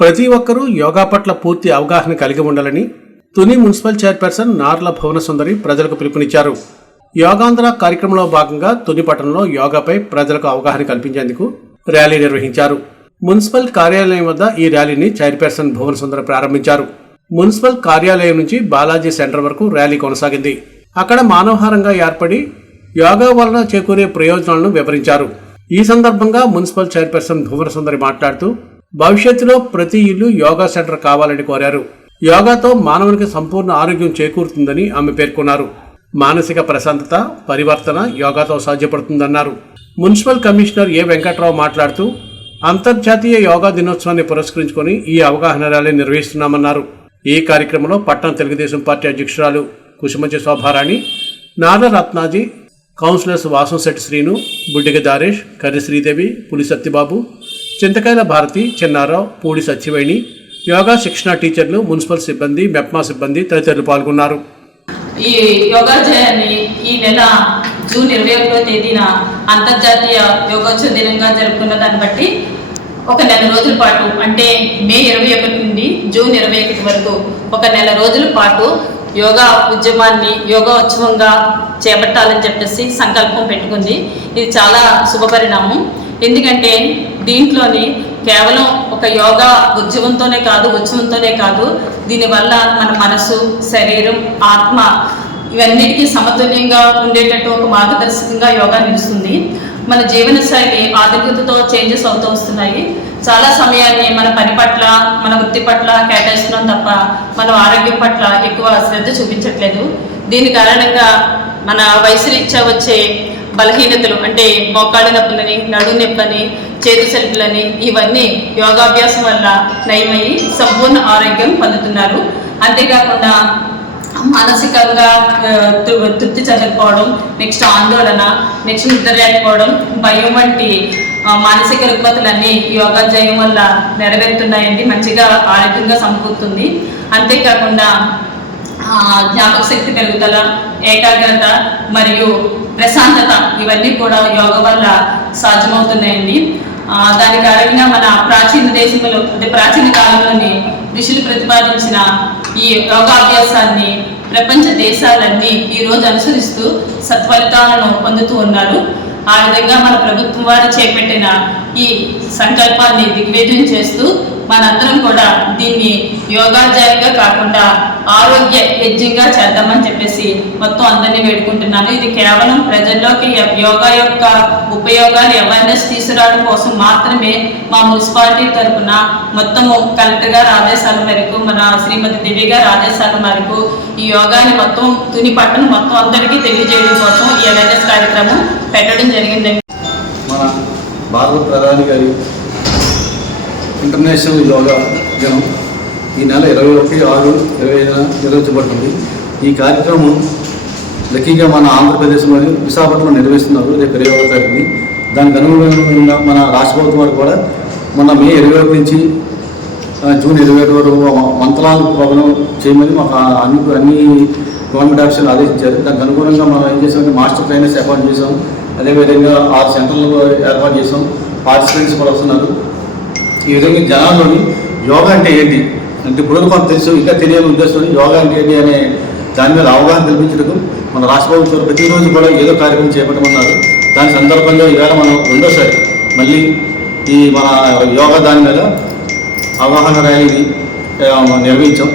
ప్రతి ఒక్కరూ యోగా పట్ల పూర్తి అవగాహన కలిగి ఉండాలని తుని మున్సిపల్ చైర్పర్సన్ నార్ల భువన సుందరి ప్రజలకు పిలుపునిచ్చారు. యోగాంధ్ర కార్యక్రమంలో భాగంగా తుని పట్టణంలో యోగాపై ప్రజలకు అవగాహన కల్పించేందుకు ర్యాలీ నిర్వహించారు. మున్సిపల్ కార్యాలయం వద్ద ఈ ర్యాలీని చైర్పర్సన్ భువన సుందర ప్రారంభించారు. మున్సిపల్ కార్యాలయం నుంచి బాలాజీ సెంటర్ వరకు ర్యాలీ కొనసాగింది. అక్కడ మానవహారంగా ఏర్పడి యోగా వలన చేకూరే ప్రయోజనాలను వివరించారు. ఈ సందర్భంగా మున్సిపల్ చైర్పర్సన్ భువన సుందరి మాట్లాడుతూ భవిష్యత్తులో ప్రతి ఇల్లు యోగా సెంటర్ కావాలని కోరారు. యోగాతో మానవునికి సంపూర్ణ ఆరోగ్యం చేకూరుతుందని ఆమె పేర్కొన్నారు. మానసిక ప్రశాంతత పరివర్తన యోగాతో సాధ్యపడుతుందన్నారు. మున్సిపల్ కమిషనర్ ఏ వెంకట్రావు మాట్లాడుతూ అంతర్జాతీయ యోగా దినోత్సవాన్ని పురస్కరించుకొని ఈ అవగాహన ర్యాలీ నిర్వహిస్తున్నామన్నారు. ఈ కార్యక్రమంలో పట్టణ తెలుగుదేశం పార్టీ అధ్యక్షురాలు కుసుమంచి శోభారాణి నాద రత్నాజీ కౌన్సిలర్స్ వాసంశెట్టి శ్రీను బుడ్డిగ దారేష్ కర్రి శ్రీదేవి పులి సత్యబాబు చింతకాయల భారతి చెన్నారావు పూడి సత్యవేణి యోగా శిక్షణ టీచర్లు మున్సిపల్ సిబ్బంది మెప్మా సిబ్బంది తదితరులు పాల్గొన్నారు. ఈ యోగా జయాన్ని ఈ నెల జూన్ ఇరవై ఒకటో తేదీన అంతర్జాతీయ యోగోత్సవ దినంగా జరుపుకున్న దాన్ని బట్టి ఒక నెల రోజుల పాటు అంటే మే ఇరవై ఒకటి నుండి జూన్ ఇరవై ఒకటి వరకు ఒక నెల రోజుల పాటు యోగా ఉద్యమాన్ని యోగా ఉత్సవంగా చేపట్టాలని చెప్పేసి సంకల్పం పెట్టుకుంది. ఇది చాలా శుభపరిణామం. ఎందుకంటే దీంట్లోని కేవలం ఒక యోగా ఉద్యమంతోనే కాదు ఉద్యమంతోనే కాదు దీనివల్ల మన మనసు శరీరం ఆత్మ ఇవన్నిటికీ సమతుల్యంగా ఉండేటట్టు ఒక మార్గదర్శకంగా యోగా నిలుస్తుంది. మన జీవన శైలి ఆధునికతతో చేంజెస్ అవుతూ వస్తున్నాయి. చాలా సమయాన్ని మన పని పట్ల మన వృత్తి పట్ల కేటాయిస్తున్నాం తప్ప మన ఆరోగ్యం పట్ల ఎక్కువ శ్రద్ధ చూపించట్లేదు. దీని కారణంగా మన వయసు రీత్యా వచ్చే బలహీనతలు అంటే మోకాళ్ళ నొప్పులని నడు నొప్పులని చేతి సెల్పులని ఇవన్నీ యోగాభ్యాసం వల్ల నయమయ్యి సంపూర్ణ ఆరోగ్యం పొందుతున్నారు. అంతేకాకుండా మానసికంగా తృప్తి చెందకపోవడం నెక్స్ట్ ఆందోళన నెక్స్ట్ నిద్ర లేకపోవడం భయం వంటి మానసిక రుగ్మతలన్నీ యోగా చేయడం వల్ల నెరవేరుతున్నాయండి. మంచిగా ఆరోగ్యంగా సమకూరుతుంది. అంతేకాకుండా జ్ఞాపక శక్తి పెరుగుదల ఏకాగ్రత మరియు ప్రశాంతత ఇవన్నీ కూడా యోగ వల్ల సాధ్యమవుతున్నాయండి. దాని కారణంగా మన ప్రాచీన దేశంలో అంటే ప్రాచీన కాలంలోని ఋషులు ప్రతిపాదించిన ఈ యోగాభ్యాసాన్ని ప్రపంచ దేశాలన్నీ ఈ రోజు అనుసరిస్తూ సత్ఫలితాలను పొందుతూ ఉన్నారు. ఆ విధంగా మన ప్రభుత్వం వారు చేపట్టిన ఈ సంకల్పాన్ని దిగ్విజయం చేస్తూ మనందరం కూడా దీన్ని యోగాధ్యాయంగా కాకుండా ఆరోగ్య యజ్ఞంగా చేద్దామని చెప్పేసి మొత్తం అందరినీ వేడుకుంటున్నాను. ఇది కేవలం ప్రజల్లోకి యోగా యొక్క ఉపయోగాలు అవేర్నెస్ తీసుకురావడం కోసం మాత్రమే మా మున్సిపాలిటీ తరఫున మొత్తము కలెక్టర్ గారి ఆదేశాల మేరకు మన శ్రీమతి దివ్య గారి ఆదేశాల మేరకు ఈ యోగాని మొత్తం తుని పట్టణం మొత్తం అందరికీ తెలియజేయడం కోసం ఈ అవేర్నెస్ కార్యక్రమం పెట్టడం జరిగిందండి. మన భారత ప్రధాని గారి ఇంటర్నేషనల్ యోగా దినం ఈ నెల ఇరవై ఒకటి ఆరు ఇరవై ఐదున నిర్వహించబడుతుంది. ఈ కార్యక్రమం లక్కీగా మన ఆంధ్రప్రదేశ్లోని విశాఖపట్నంలో నిర్వహిస్తున్నారు. రేపు ఇరవై ఒకటి తారీఖుని దానికి అనుగుణంగా మన రాష్ట్ర ప్రభుత్వం వారు కూడా మొన్న మే ఇరవై ఒకటి నుంచి జూన్ ఇరవై ఒకటి వరకు మంత్రాలు ప్రోగ్రాం చేయమని మాకు అన్ని అన్ని గవర్నమెంట్ ఆఫీసులు ఆదేశించారు. దానికి అనుగుణంగా మనం ఏం చేసామంటే మాస్టర్ ట్రైనర్స్ ఏర్పాటు చేసాం. అదేవిధంగా ఆరు సెంటర్లు ఏర్పాటు చేసాం. పార్టిసిపెంట్స్ కూడా వస్తున్నారు. ఈ విధంగా జనాల్లోని యోగా అంటే ఏంటి? అంటే ఇప్పుడు కొంత తెలుసు ఇంకా తెలియని ఉద్దేశం యోగా అంటే ఏంటి అనే దాని మీద అవగాహన కల్పించడం మన రాష్ట్ర ప్రభుత్వం ప్రతిరోజు కూడా ఏదో కార్యక్రమం చేపట్టమన్నారు. దాని సందర్భంగా ఈవేళ మనం రెండోసారి మళ్ళీ ఈ మన యోగా దాని మీద అవగాహన ర్యాలీని నిర్వహించాం.